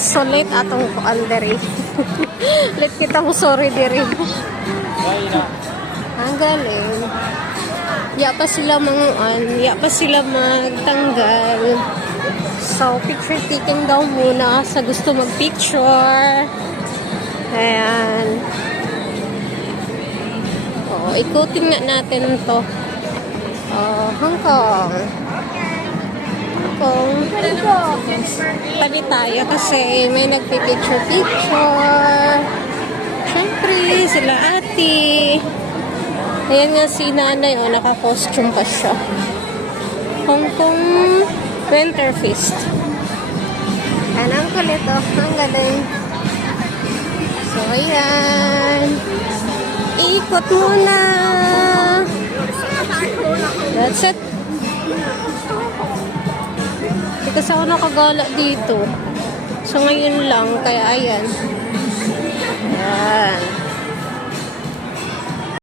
So late atong kuan diri. Late kita mo sorry diri. Ang galing. Ya pa sila magtanggal. So picture taking daw muna sa gusto mag-picture. Ayan. Ikutin nga natin to. Hong Kong. Tabi tayo kasi may nagpipicture-picture. Siyempre, sila ate. Ayan nga si nanay, naka-costume pa siya. Hong Kong Winter Feast. Ayan, ang kulit, ang galing. So, ayan. Ikot muna. That's it. Hindi kasi ako nakagala dito. So, ngayon lang. Kaya, ayan. Ayan.